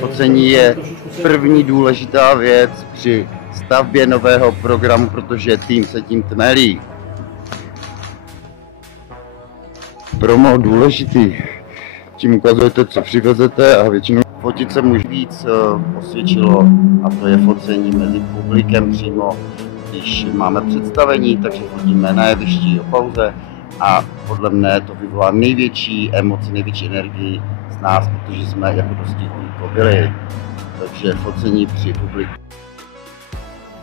Focení je první důležitá věc při stavbě nového programu, protože tým se tím tmelí. Promo důležitý, tím ukazujete, co přivezete, a většinou fotit se může víc osvědčilo, a to je focení mezi publikem přímo, když máme představení, takže fotíme na jevišti o pauze a podle mne to vyvolá největší emoci, největší energii z nás, protože jsme jako dostihlí byli. Takže focení při publiku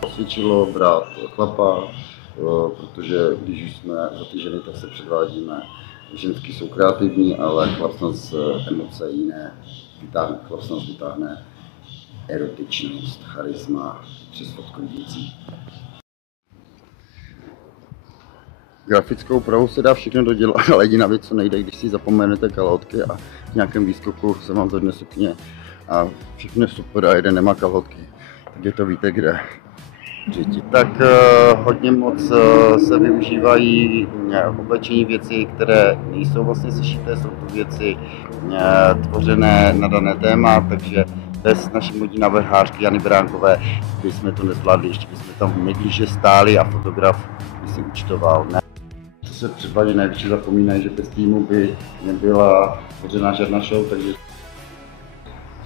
osvědčilo brát chlapa, protože když už jsme za ty ženy, tak se předvádíme. Ženský jsou kreativní, ale chlap z nás emoce jiné vytáhne. Chlap z nás vytáhne erotičnost, charisma přes fotku lidí. Grafickou úpravu se dá všechno dodělat, ale jediná věc, co nejde, když si zapomenete kalhotky a v nějakém výskoku se vám zvedne sukně a všechno je super a jeden nemá kalhotky, takže to víte kde. Tak hodně moc se využívají oblečení věci, které nejsou vlastně sešité, jsou to věci tvořené na dané téma, takže bez naší modní navrhářky Jany Beránkové bychom to nezvládli, ještě bychom tam nejblíže stáli a fotograf by si účtoval. Co se předvádí nejvíce zapomínají, že bez týmu by nebyla tvořená žádná show, takže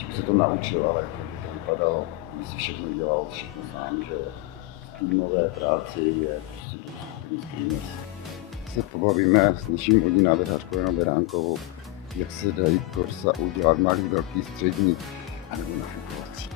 by se to naučil, ale jak by to vypadalo, by si všechno dělal, všechno sám, že týmové práci je prostě důležitý. Se pobavíme s naším modní navrhářkou Janou Beránkovou, jak se dají korsa udělat malý, velký, střední, anebo nafikovací.